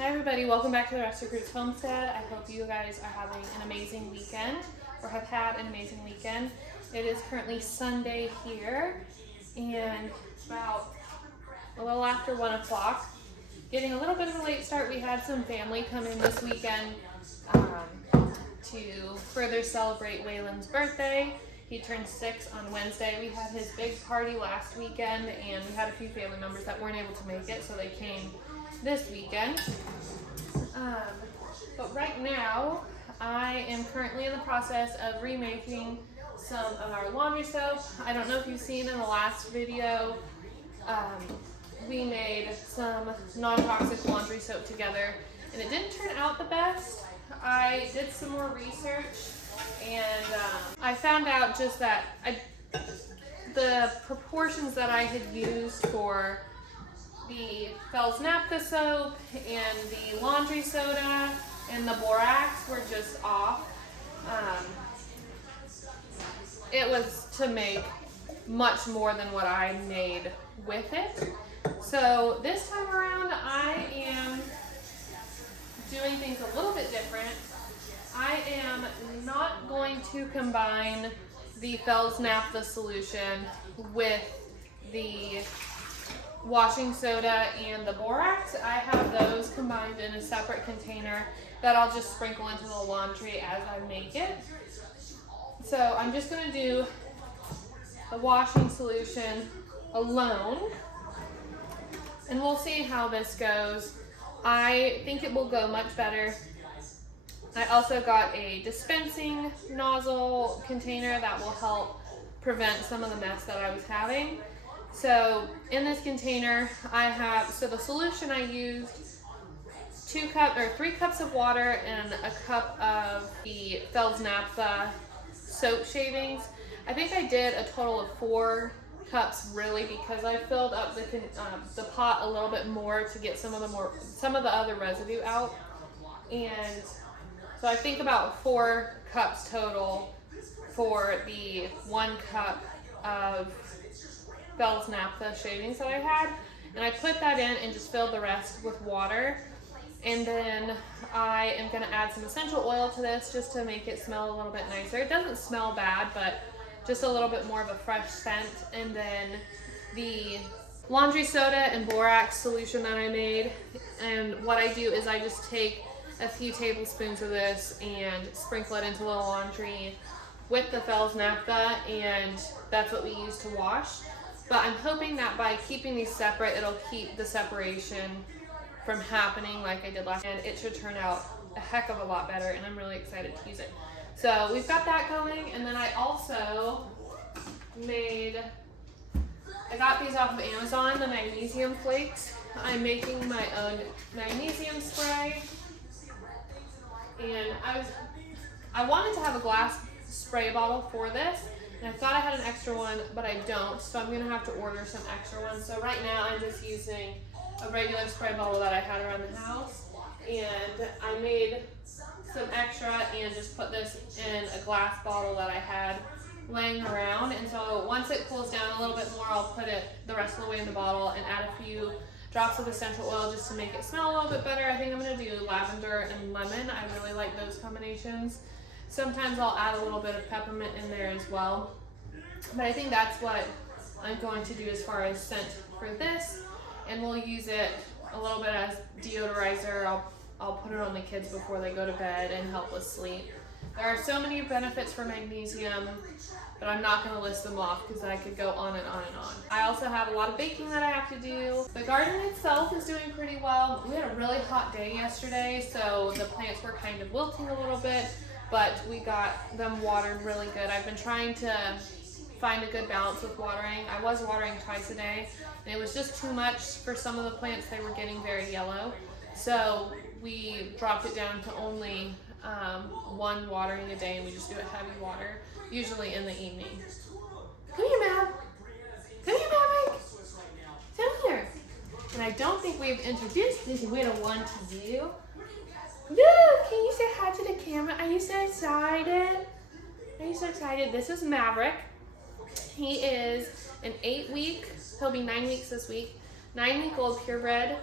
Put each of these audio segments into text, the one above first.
Hi everybody, welcome back to the Rustic Roots Homestead. I hope you guys are having an amazing weekend, or have had an amazing weekend. It is currently Sunday here, and it's about a little after 1 o'clock. Getting a little bit of a late start. We had some family come in this weekend to further celebrate Waylon's birthday. He turned 6 on Wednesday. We had his big party last weekend, and we had a few family members that weren't able to make it, so they came this weekend. But right now, I am currently in the process of remaking some of our laundry soap. I don't know if you've seen in the last video, we made some non-toxic laundry soap together, and it didn't turn out the best. I did some more research, and I found out just that the proportions that I had used for the Fells Naphtha soap and the laundry soda and the borax were just off. It was to make much more than what I made with it. So this time around I am doing things a little bit different. I am not going to combine the Fells Naphtha solution with the washing soda and the borax. I have those combined in a separate container that I'll just sprinkle into the laundry as I make it. So I'm just going to do the washing solution alone, and we'll see how this goes. I think it will go much better. I also got a dispensing nozzle container that will help prevent some of the mess that I was having. So in this container, I have, so the solution I used 3 cups of water and a cup of the Fells Naphtha soap shavings. I think I did a total of 4 cups really, because I filled up the pot a little bit more to get some of the other residue out. And so I think about 4 cups total for the 1 cup of Fells Naphtha shavings that I had, and I put that in and just filled the rest with water. And then I am going to add some essential oil to this just to make it smell a little bit nicer. It doesn't smell bad, but just a little bit more of a fresh scent. And then the laundry soda and borax solution that I made, and what I do is I just take a few tablespoons of this and sprinkle it into the laundry with the Fells Naphtha, and that's what we use to wash. But I'm hoping that by keeping these separate, it'll keep the separation from happening like I did last time, and it should turn out a heck of a lot better, and I'm really excited to use it. So we've got that going, and then I also I got these off of Amazon, the magnesium flakes. I'm making my own magnesium spray, and I wanted to have a glass spray bottle for this, and I thought I had an extra one, but I don't, so I'm going to have to order some extra ones. So right now I'm just using a regular spray bottle that I had around the house, and I made some extra and just put this in a glass bottle that I had laying around. And so once it cools down a little bit more, I'll put it the rest of the way in the bottle and add a few drops of essential oil just to make it smell a little bit better. I think I'm going to do lavender and lemon. I really like those combinations. Sometimes I'll add a little bit of peppermint in there as well. But I think that's what I'm going to do as far as scent for this. And we'll use it a little bit as deodorizer. I'll put it on the kids before they go to bed and help with sleep. There are so many benefits for magnesium, but I'm not going to list them off because I could go on and on and on. I also have a lot of baking that I have to do. The garden itself is doing pretty well. We had a really hot day yesterday, so the plants were kind of wilting a little bit, but we got them watered really good. I've been trying to find a good balance with watering. I was watering twice a day, and it was just too much for some of the plants. They were getting very yellow, so we dropped it down to only 1 watering a day, and we just do a heavy water, usually in the evening. Come here, Mav. Come here, Maverick. Come here. And I don't think we've introduced this little one to you. Look, can you say hi to the camera? Are you so excited? Are you so excited? This is Maverick. He is an 8-week, he'll be 9 weeks this week, 9-week-old purebred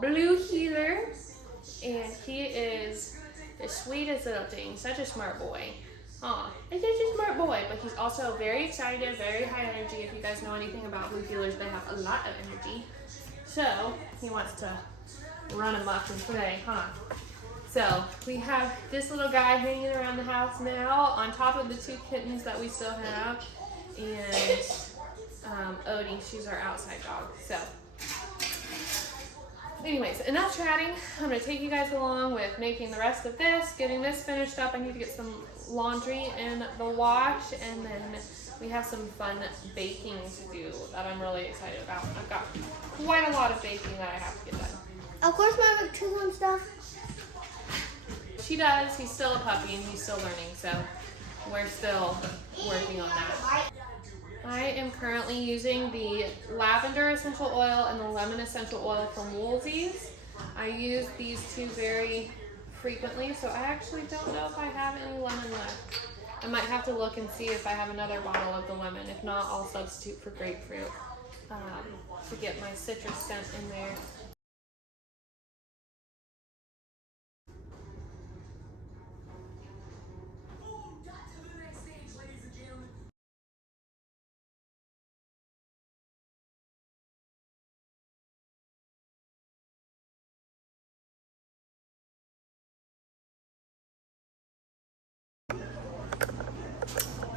blue heeler. And he is the sweetest little thing, such a smart boy. Aw, he's such a smart boy, but he's also very excited, very high energy. If you guys know anything about blue feelers, they have a lot of energy. So he wants to run amok and play, huh? So we have this little guy hanging around the house now on top of the 2 kittens that we still have. And Odie, she's our outside dog. So anyways, enough chatting. I'm going to take you guys along with making the rest of this, getting this finished up. I need to get some laundry in the wash, and then we have some fun baking to do that I'm really excited about. I've got quite a lot of baking that I have to get done. Of course, Mom chews on stuff. She does. He's still a puppy and he's still learning, so we're still working on that. I am currently using the lavender essential oil and the lemon essential oil from Woolsey's. I use these 2 very frequently, so I actually don't know if I have any lemon left. I might have to look and see if I have another bottle of the lemon. If not, I'll substitute for grapefruit to get my citrus scent in there.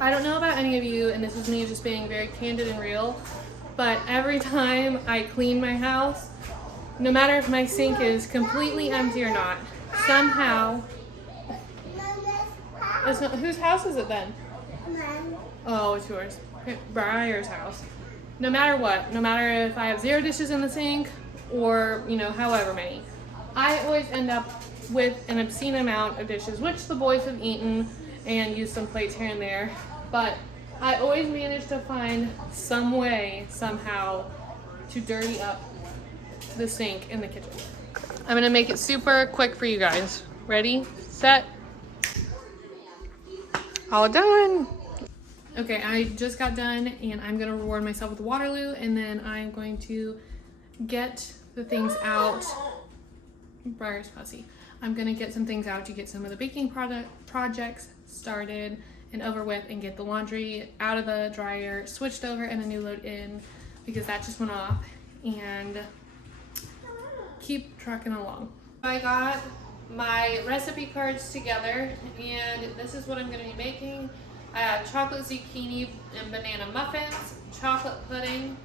I don't know about any of you, and this is me just being very candid and real, but every time I clean my house, no matter if my sink is completely empty or not, somehow, it's not, whose house is it then? Mom. Oh, it's yours. Briar's house. No matter what, no matter if I have 0 dishes in the sink or, you know, however many, I always end up with an obscene amount of dishes, which the boys have eaten and used some plates here and there, but I always manage to find some way, somehow, to dirty up the sink in the kitchen. I'm gonna make it super quick for you guys. Ready, set, all done. Okay, I just got done and I'm gonna reward myself with Waterloo, and then I'm going to get the things out. Briar's fussy. I'm gonna get some things out to get some of the baking projects started and over with, and get the laundry out of the dryer, switched over, and a new load in, because that just went off, and keep trucking along. I got my recipe cards together, and this is what I'm gonna be making. I have chocolate zucchini and banana muffins, chocolate pudding,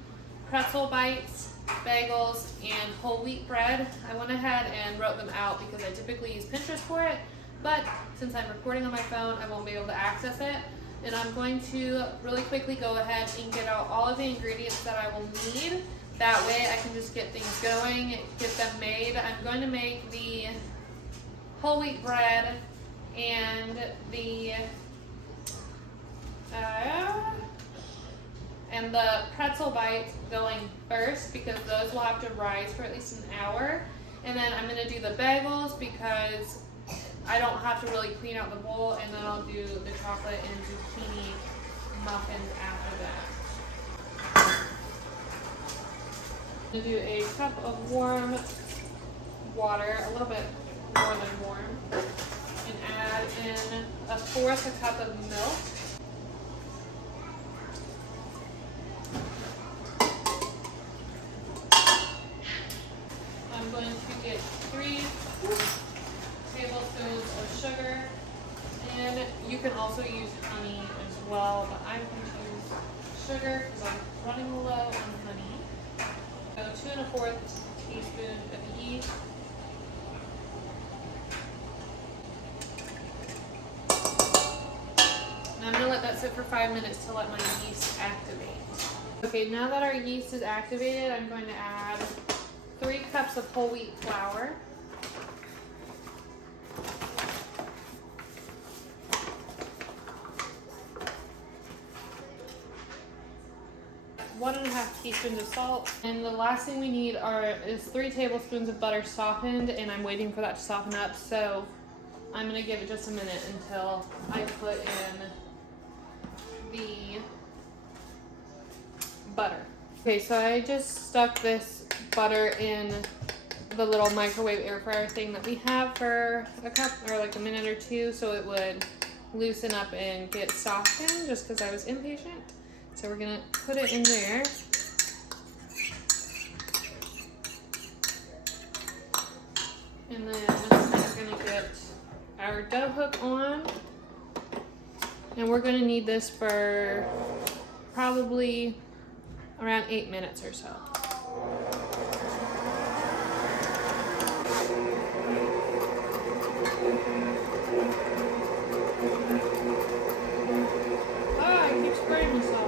pretzel bites, bagels, and whole wheat bread. I went ahead and wrote them out because I typically use Pinterest for it, but since I'm recording on my phone, I won't be able to access it. And I'm going to really quickly go ahead and get out all of the ingredients that I will need. That way I can just get things going, get them made. I'm going to make the whole wheat bread and the pretzel bites going first, because those will have to rise for at least an hour. And then I'm going to do the bagels because I don't have to really clean out the bowl, and then I'll do the chocolate and zucchini muffins after that. I'm going to do a cup of warm water, a little bit more than warm, and add in 1/4 cup of milk. I'm going to get 3 tablespoons of sugar, and you can also use honey as well, but I'm going to use sugar because I'm running low on honey. So 2 1/4 teaspoons of yeast. And I'm going to let that sit for 5 minutes to let my yeast activate. Okay, now that our yeast is activated, I'm going to add 3 cups of whole wheat flour. 1½ teaspoons of salt, and the last thing we need is 3 tablespoons of butter softened, and I'm waiting for that to soften up, so I'm gonna give it just a minute until I put in the butter. Okay, so I just stuck this butter in the little microwave air fryer thing that we have for like a minute or two, so it would loosen up and get softened, just because I was impatient. So we're gonna put it in there. And then we're gonna get our dough hook on. And we're gonna need this for probably around 8 minutes or so. Oh, I keep spraying myself.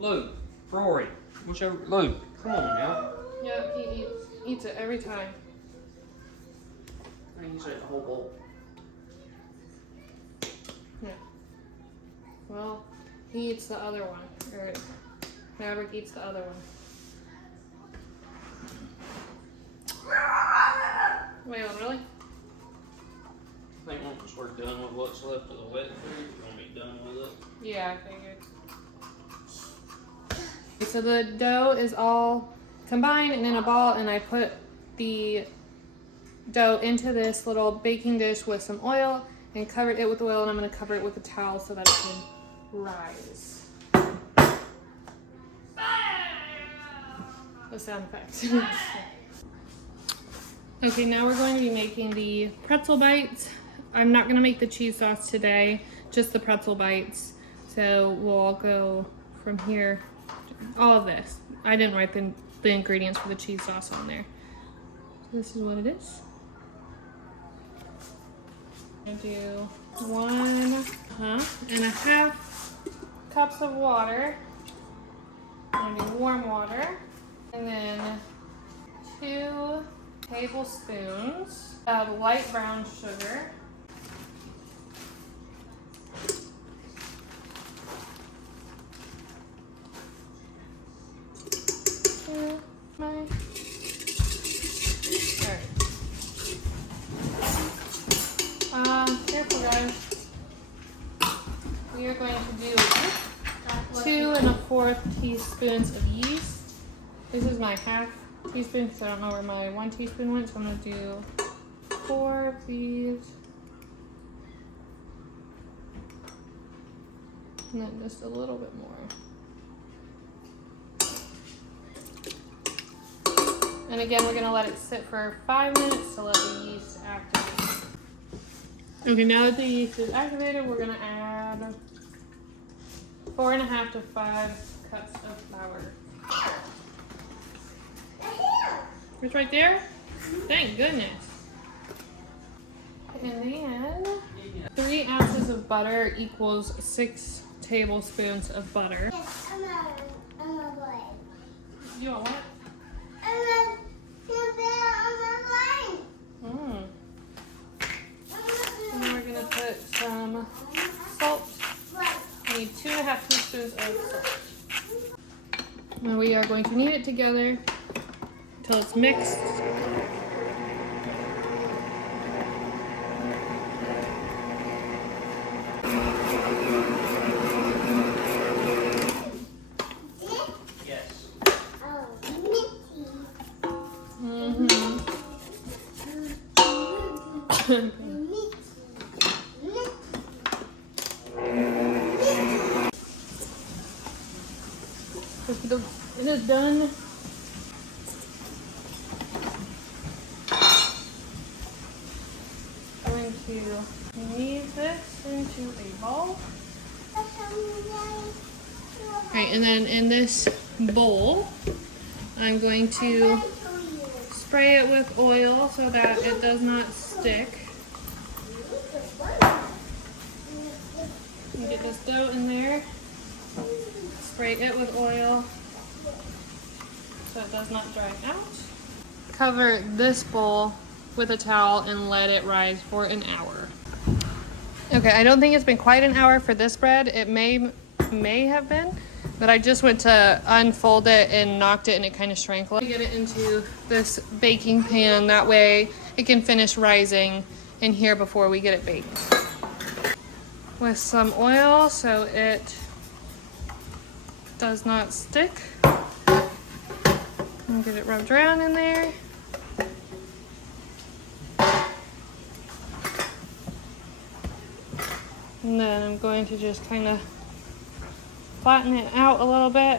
Luke, Rory, whichever. Luke, come on now. Yep, he eats it every time. I use it the whole bowl. Yeah. Well, he eats the other one, or Maverick eats the other one. Wait, really? I think once we're done with what's left of the wet food, we're gonna be done with it. Yeah, I figured. So the dough is all combined and in a ball, and I put the dough into this little baking dish with some oil and covered it with oil, and I'm going to cover it with a towel so that it can rise. The sound effect. Okay, now we're going to be making the pretzel bites. I'm not going to make the cheese sauce today, just the pretzel bites. So we'll all go from here. All of this. I didn't write the ingredients for the cheese sauce on there. So this is what it is. I'm gonna do 1.5 cups of water. I'm gonna do warm water. And then 2 tablespoons of light brown sugar. Careful guys. We are going to do 2 1/4 teaspoons of yeast. This is my half teaspoon because I don't know where my 1 teaspoon went, so I'm going to do 4 of these. And then just a little bit more. And again, we're going to let it sit for 5 minutes to let the yeast activate. Okay, now that the yeast is activated, we're going to add 4.5 to 5 cups of flour. It's right there? Thank goodness. And then 3 ounces of butter equals 6 tablespoons of butter. Yes, I'm a boy. You want what? And then we're going to put some salt. I need 2.5 teaspoons of salt. Now we are going to knead it together until it's mixed. Yes. It is done. I'm going to knead this into a bowl. Alright, and then in this bowl, I'm going to spray it with oil so that it does not stick. You get this dough in there, spray it with oil so it does not dry out. Cover this bowl with a towel and let it rise for an hour. Okay, I don't think it's been quite an hour for this bread. It may have been, but I just went to unfold it and knocked it and it kind of shrank a little. Get it into this baking pan, that way it can finish rising in here before we get it baked. With some oil so it does not stick. And get it rubbed around in there. And then I'm going to just kind of flatten it out a little bit,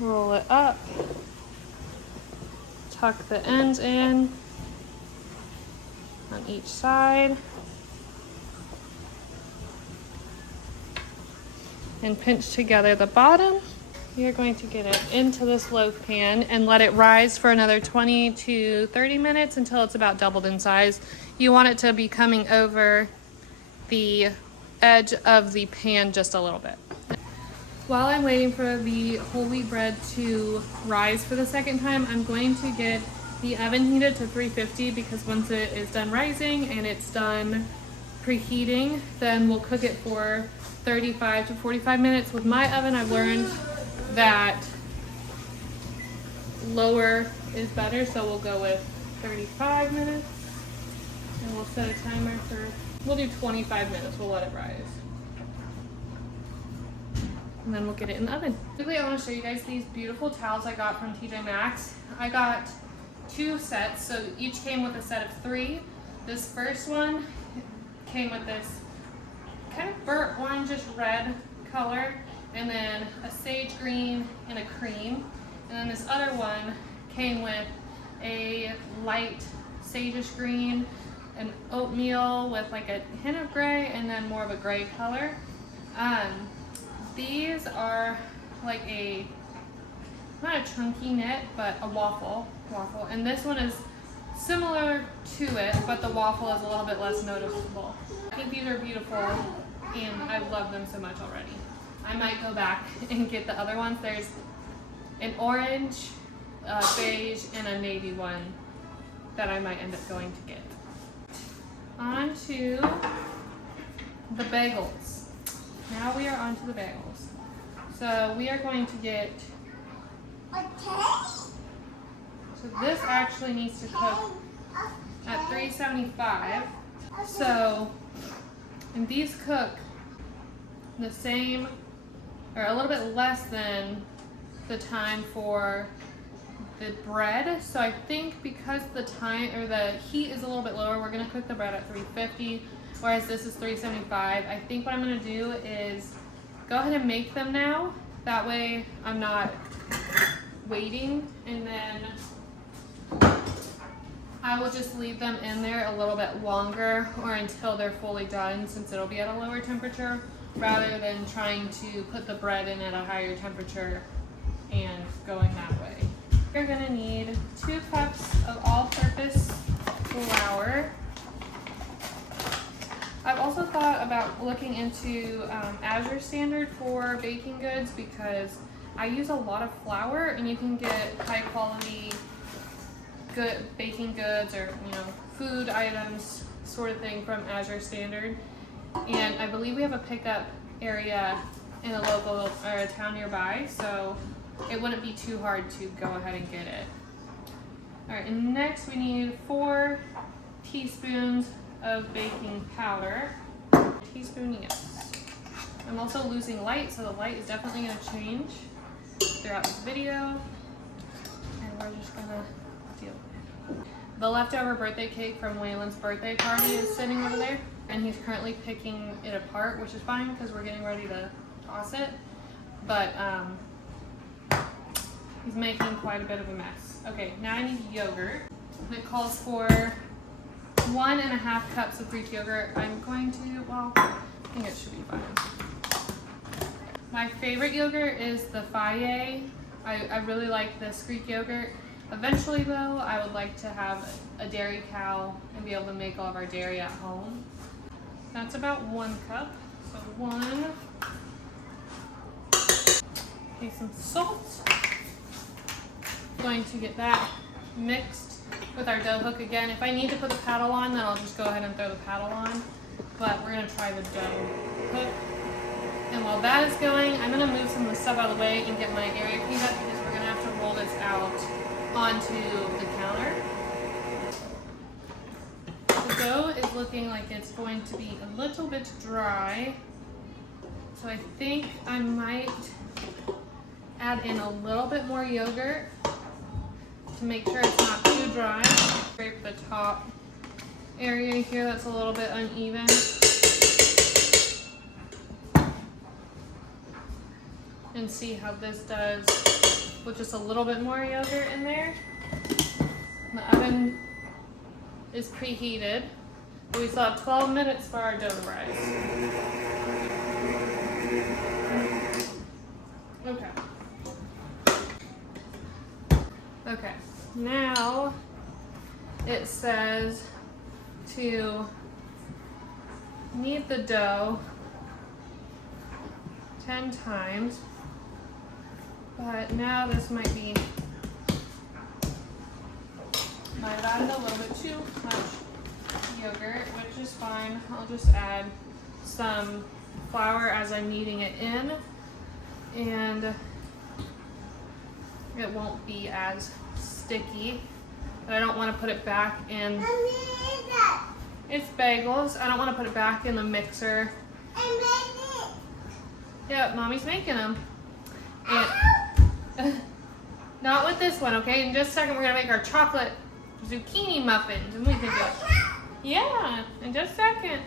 roll it up, tuck the ends in on each side, and pinch together the bottom. You're going to get it into this loaf pan and let it rise for another 20 to 30 minutes until it's about doubled in size. You want it to be coming over the edge of the pan just a little bit. While I'm waiting for the whole wheat bread to rise for the second time, I'm going to get the oven heated to 350 because once it is done rising and it's done preheating, then we'll cook it for 35 to 45 minutes. With my oven, I've learned that lower is better, so we'll go with 35 minutes and we'll set a timer for, we'll do 25 minutes, we'll let it rise. And then we'll get it in the oven. Quickly, I want to show you guys these beautiful towels I got from TJ Maxx. I got 2 sets, so each came with a set of 3. This first one came with this kind of burnt orangish red color, and then a sage green and a cream. And then this other one came with a light sageish green, an oatmeal with like a hint of gray, and then more of a gray color. These are like a, not a chunky knit, but a waffle. And this one is similar to it, but the waffle is a little bit less noticeable. I think these are beautiful and I love them so much already. I might go back and get the other ones. There's an orange, beige, and a navy one that I might end up going to get. On to the bagels. Now we are on to the bagels. So we are going to get, so this actually needs to cook at 375. So, and these cook the same, or a little bit less than the time for the bread. So I think because the time, or the heat is a little bit lower, we're gonna cook the bread at 350. Whereas this is 375. I think what I'm gonna do is go ahead and make them now. That way I'm not waiting, and then I will just leave them in there a little bit longer or until they're fully done, since it'll be at a lower temperature, rather than trying to put the bread in at a higher temperature and going that way. You're gonna need 2 cups of all-purpose flour. I've also thought about looking into Azure Standard for baking goods because I use a lot of flour, and you can get high quality good baking goods or food items sort of thing from Azure Standard. And I believe we have a pickup area in a local or a town nearby, so it wouldn't be too hard to go ahead and get it. All right, and next we need 4 teaspoons of baking powder. Teaspoon, yes. I'm also losing light, so the light is definitely going to change throughout this video, and we're just gonna deal with it. The leftover birthday cake from Waylon's birthday party is sitting over there, and he's currently picking it apart, which is fine because we're getting ready to toss it, but he's making quite a bit of a mess. Okay, now I need yogurt. It calls for 1.5 cups of Greek yogurt. I'm going to, well, I think it should be fine. My favorite yogurt is the Fage. I really like this Greek yogurt. Eventually though, I would like to have a dairy cow and be able to make all of our dairy at home. That's about 1 cup, so 1. Okay, some salt. Going to get that mixed with our dough hook again. If I need to put the paddle on, then I'll just go ahead and throw the paddle on. but we're gonna try the dough cook. And while that is going, I'm gonna move some of the stuff out of the way and get my area cleaned up because we're gonna have to roll this out onto the counter. The dough is looking like it's going to be a little bit dry. So I think I might add in a little bit more yogurt to make sure it's not too dry. Scrape the top area here that's a little bit uneven. And see how this does with just a little bit more yogurt in there. The oven is preheated, but we still have 12 minutes for our dough to rise. Okay, now it says to knead the dough 10 times, but now this might have added a little bit too much yogurt, which is fine. I'll just add some flour as I'm kneading it in, and it won't be as sticky. But I don't want to put it back in. It's bagels. I don't want to put it back in the mixer. Yeah, Mommy's making them. And not with this one, okay? In just a second, we're gonna make our chocolate zucchini muffins, and we can do it. Yeah, in just a second.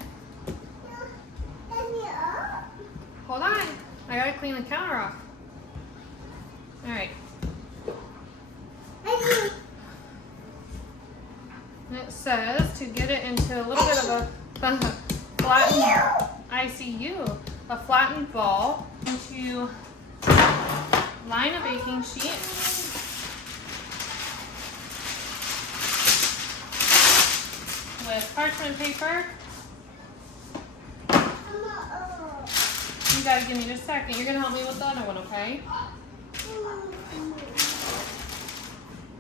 Hold on, I gotta clean the counter off. All right. And it says to get it into a little bit of a flattened, I see you, a flattened ball into line a baking sheet. With parchment paper. You gotta give me just a second. You're gonna help me with the other one, okay?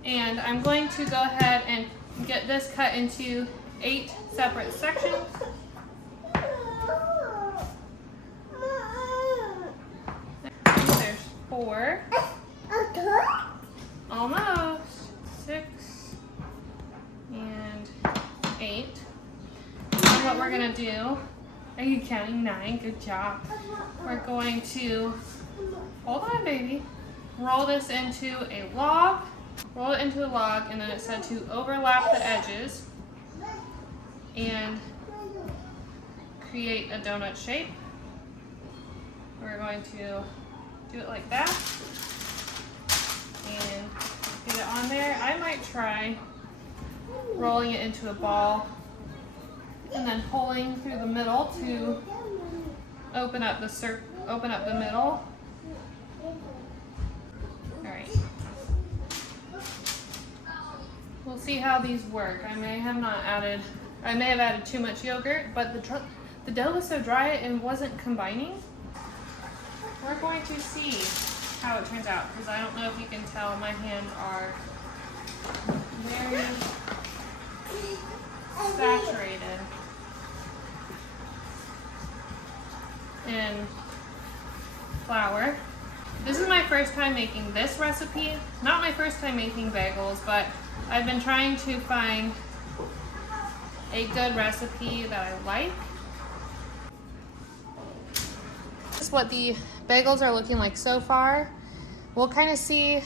And I'm going to go ahead and get this cut into 8 separate sections. There's 4. Almost. 6 and 8. And what we're gonna do, are you counting 9? Good job. We're going to, hold on baby, roll this into a log. Roll it into a log, and then it said to overlap the edges and create a donut shape. We're going to do it like that and get it on there. I might try rolling it into a ball and then pulling through the middle to open up the middle. All right. We'll see how these work. I may have added too much yogurt, but the dough was so dry and wasn't combining. We're going to see how it turns out, because I don't know if you can tell, my hands are very saturated in flour. This is my first time making this recipe. Not my first time making bagels, but I've been trying to find a good recipe that I like. This is what the bagels are looking like so far. We'll kind of see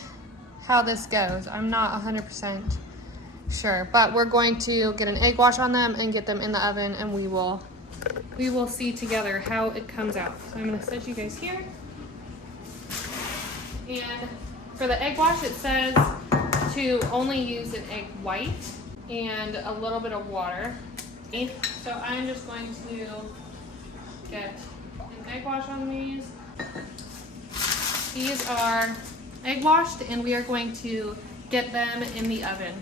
how this goes. I'm not 100% sure, but we're going to get an egg wash on them and get them in the oven, and we will see together how it comes out. So I'm gonna set you guys here. And for the egg wash, it says to only use an egg white and a little bit of water. So I'm just going to get an egg wash on these. These are egg washed, and we are going to get them in the oven.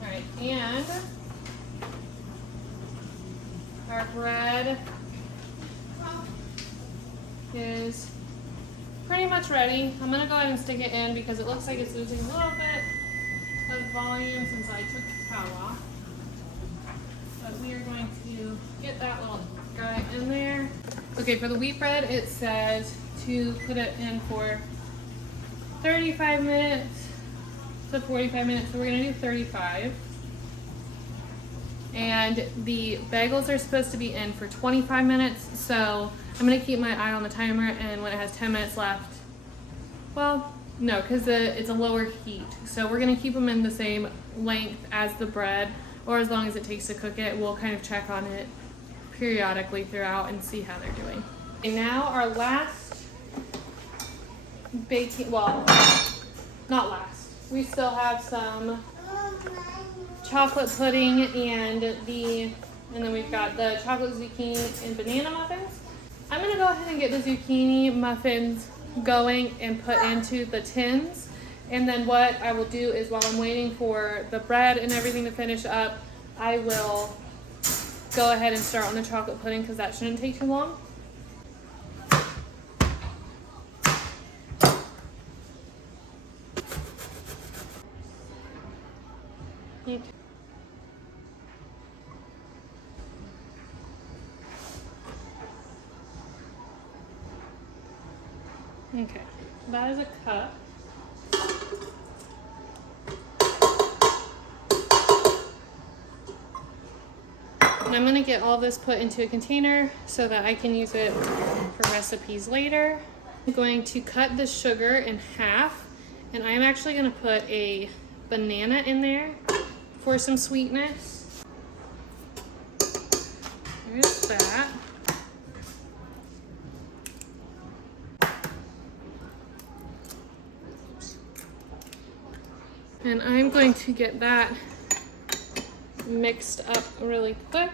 All right, and our bread is pretty much ready. I'm gonna go ahead and stick it in because it looks like it's losing a little bit of volume since I took the towel off. But we are going to get that little guy in there. Okay, for the wheat bread, it says to put it in for 35 minutes to 45 minutes, so we're gonna do 35. And the bagels are supposed to be in for 25 minutes, so I'm gonna keep my eye on the timer, and when it has 10 minutes left, well, no, because it's a lower heat. So we're gonna keep them in the same length as the bread, or as long as it takes to cook it. We'll kind of check on it periodically throughout and see how they're doing. And now our last baking, well, not last. We still have some chocolate pudding and then we've got the chocolate zucchini and banana muffins. I'm gonna go ahead and get the zucchini muffins going and put into the tins. And then what I will do is while I'm waiting for the bread and everything to finish up, I will go ahead and start on the chocolate pudding because that shouldn't take too long. Okay. Okay, that is a cup. And I'm gonna get all this put into a container so that I can use it for recipes later. I'm going to cut the sugar in half, and I'm actually gonna put a banana in there for some sweetness. There's that. And I'm going to get that mixed up really quick.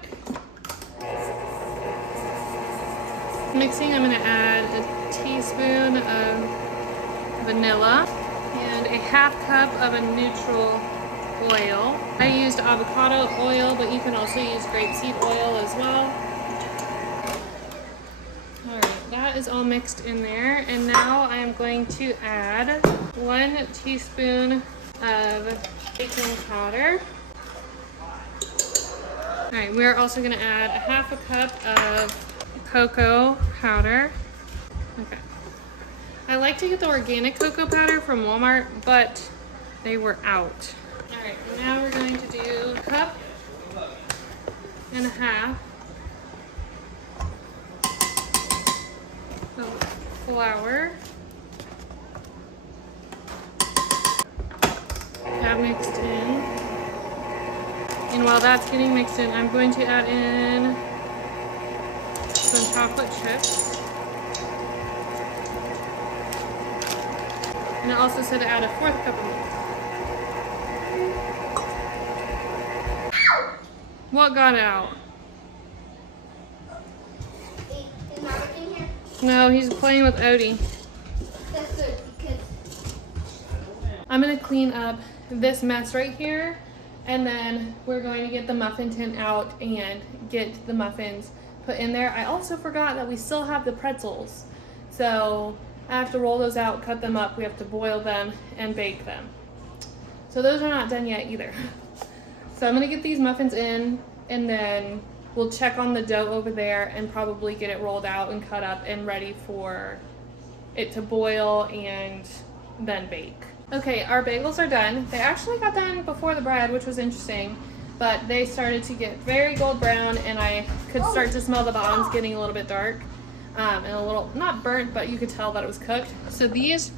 Mixing, I'm going to add a teaspoon of vanilla and a half cup of a neutral oil. I used avocado oil, but you can also use grapeseed oil as well. Alright, that is all mixed in there. And now I am going to add 1 teaspoon of baking powder. Alright, we're also going to add a half a cup of cocoa powder. Okay. I like to get the organic cocoa powder from Walmart, but they were out. Alright, now we're going to do a cup and a half of flour. That mixed in. And while that's getting mixed in, I'm going to add in some chocolate chips. And it also said to add a 1/4 cup of milk. What got out? Is Robert in here? No, he's playing with Odie. That's good because I'm gonna clean up this mess right here, and then we're going to get the muffin tin out and get the muffins put in there. I also forgot that we still have the pretzels, so I have to roll those out, cut them up, we have to boil them and bake them. So those are not done yet either. So I'm gonna get these muffins in, and then we'll check on the dough over there and probably get it rolled out and cut up and ready for it to boil and then bake. Okay, our bagels are done. They actually got done before the bread, which was interesting, but they started to get very gold brown, and I could start to smell the bottoms getting a little bit dark and a little, not burnt, but you could tell that it was cooked. So these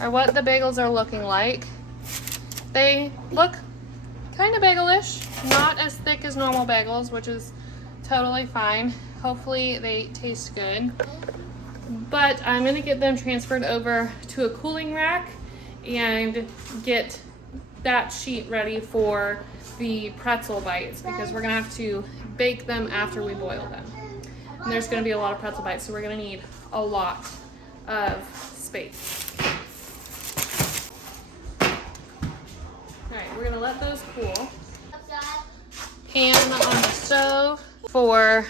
are what the bagels are looking like. They look kind of bagelish, not as thick as normal bagels, which is totally fine. Hopefully they taste good. But I'm gonna get them transferred over to a cooling rack and get that sheet ready for the pretzel bites, because we're gonna have to bake them after we boil them. And there's gonna be a lot of pretzel bites, so we're gonna need a lot of space. Alright, we're gonna let those cool. Pan on the stove. For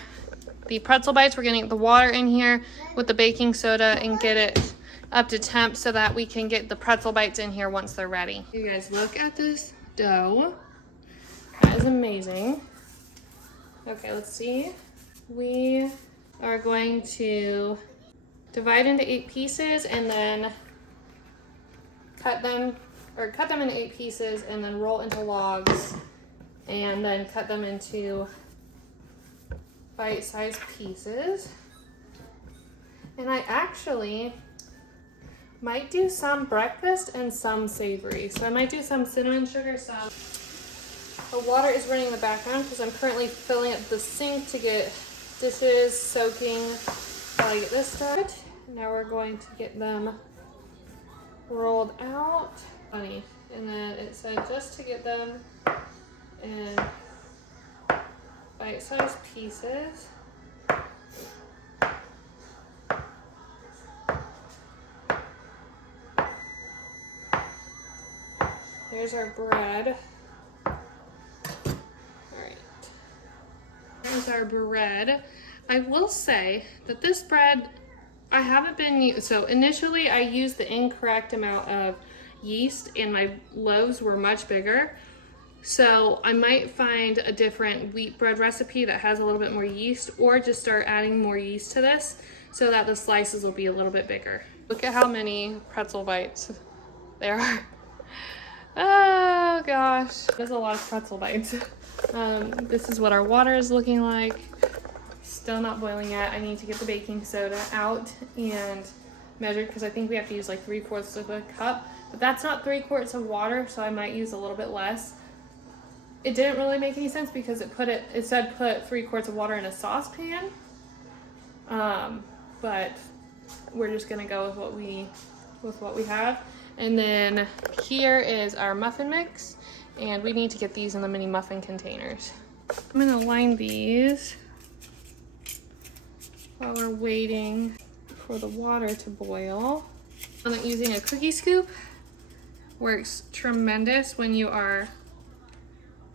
the pretzel bites, we're gonna get the water in here with the baking soda and get it up to temp so that we can get the pretzel bites in here once they're ready. You guys, look at this dough. That is amazing. Okay, let's see. We are going to divide into 8 pieces and then cut them into 8 pieces and then roll into logs and then cut them into bite-sized pieces. And I actually might do some breakfast and some savory. So I might do some cinnamon sugar, some. The water is running in the background because I'm currently filling up the sink to get dishes soaking while I get this started. Now we're going to get them rolled out. Funny. And then it said just to get them in bite-sized pieces. Here's our bread. Alright. Here's our bread. I will say that this bread, I haven't been, so initially I used the incorrect amount of yeast and my loaves were much bigger. So I might find a different wheat bread recipe that has a little bit more yeast, or just start adding more yeast to this so that the slices will be a little bit bigger. Look at how many pretzel bites there are. Oh gosh, there's a lot of pretzel bites. This is what our water is looking like. Still not boiling yet. I need to get the baking soda out and measure because I think we have to use like 3/4 of a cup, but that's not 3/4 of water, so I might use a little bit less. It didn't really make any sense because it said put 3/4 of water in a saucepan, but we're just gonna go with what we have. And then here is our muffin mix, and we need to get these in the mini muffin containers. I'm gonna line these while we're waiting for the water to boil. I'm using a cookie scoop. Works tremendous when you are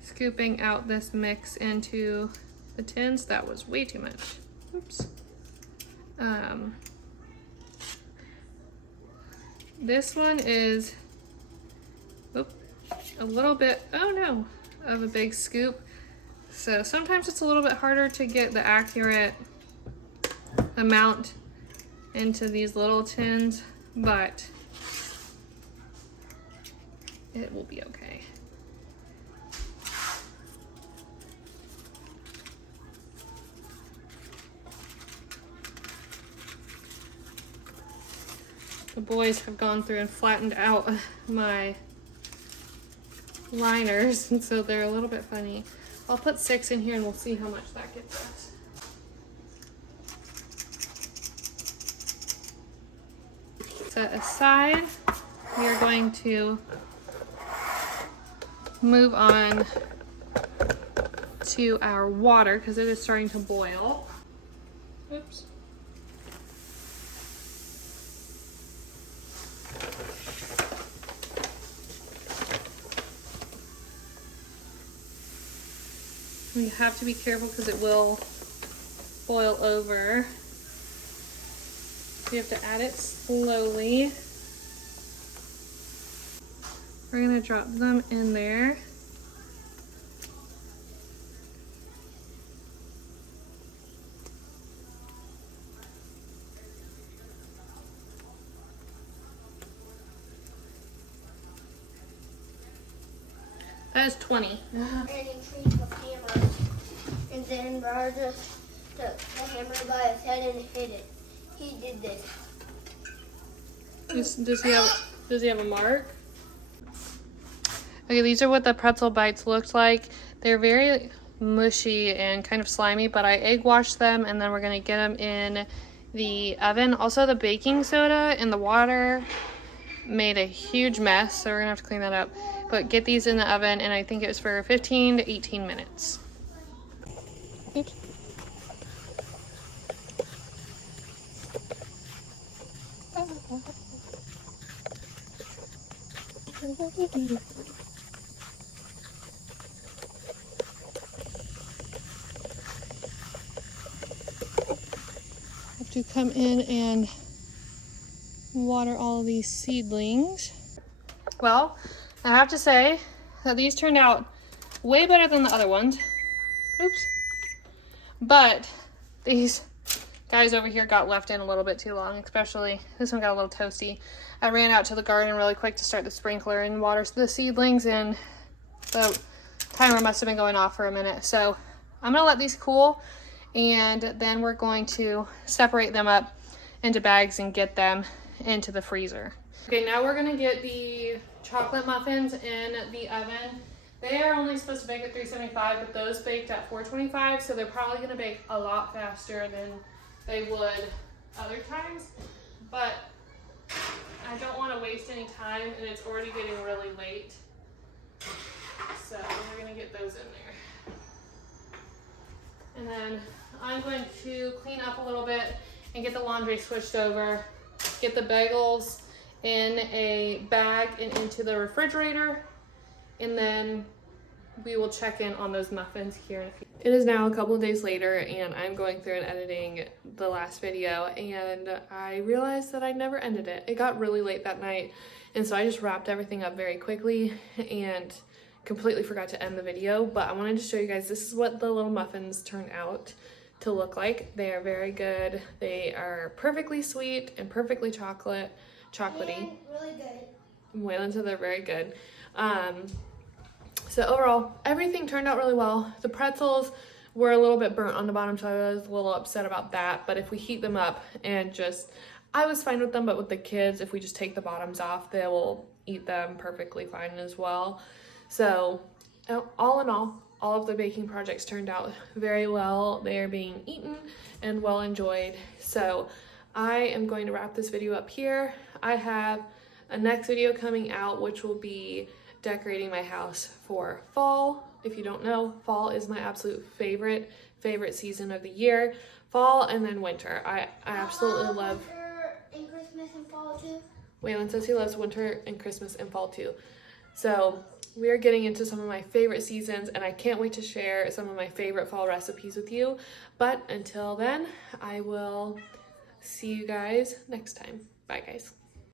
scooping out this mix into the tins. That was way too much. Oops. This one is a little bit, oh no, of a big scoop. So sometimes it's a little bit harder to get the accurate amount into these little tins, but it will be okay. The boys have gone through and flattened out my liners, and so they're a little bit funny. I'll put 6 in here and we'll see how much that gets us. Set aside. We are going to move on to our water because it is starting to boil. Oops. You have to be careful because it will boil over. You have to add it slowly. We're gonna drop them in there. That is 20. And he treated with hammer. And then Briar just took the hammer by his head and hit it. He did this. Does he have a mark? Okay, these are what the pretzel bites looked like. They're very mushy and kind of slimy, but I egg washed them and then we're gonna get them in the oven. Also, the baking soda and the water made a huge mess, so we're gonna have to clean that up. But get these in the oven, and I think it was for 15 to 18 minutes. Oops. Have to come in and water all of these seedlings. Well, I have to say that these turned out way better than the other ones. Oops. But these guys over here got left in a little bit too long, especially this one got a little toasty. I ran out to the garden really quick to start the sprinkler and water the seedlings, and the timer must have been going off for a minute. So I'm gonna let these cool, and then we're going to separate them up into bags and get them into the freezer. Okay, now we're gonna get the chocolate muffins in the oven. They are only supposed to bake at 375, but those baked at 425, so they're probably gonna bake a lot faster than they would other times. But I don't wanna waste any time, and it's already getting really late. So we're gonna get those in there. And then I'm going to clean up a little bit and get the laundry switched over, get the bagels in a bag and into the refrigerator, and then we will check in on those muffins here in a few. It is now a couple of days later, and I'm going through and editing the last video, and I realized that I never ended it. It got really late that night, and so I just wrapped everything up very quickly and completely forgot to end the video. But I wanted to show you guys, this is what the little muffins turn out to look like. They are very good. They are perfectly sweet and perfectly chocolatey. And really good. Waylon said they're very good. So overall, everything turned out really well. The pretzels were a little bit burnt on the bottom, so I was a little upset about that. But if we heat them up and I was fine with them, but with the kids, if we just take the bottoms off, they will eat them perfectly fine as well. So all in all of the baking projects turned out very well. They are being eaten and well enjoyed. So I am going to wrap this video up here. I have a next video coming out, which will be decorating my house for fall. If you don't know, fall is my absolute favorite season of the year. Fall and then winter. I absolutely love winter and Christmas and fall too. Waylon says he loves winter and Christmas and fall too. So we are getting into some of my favorite seasons, and I can't wait to share some of my favorite fall recipes with you. But until then, I will see you guys next time. Bye guys.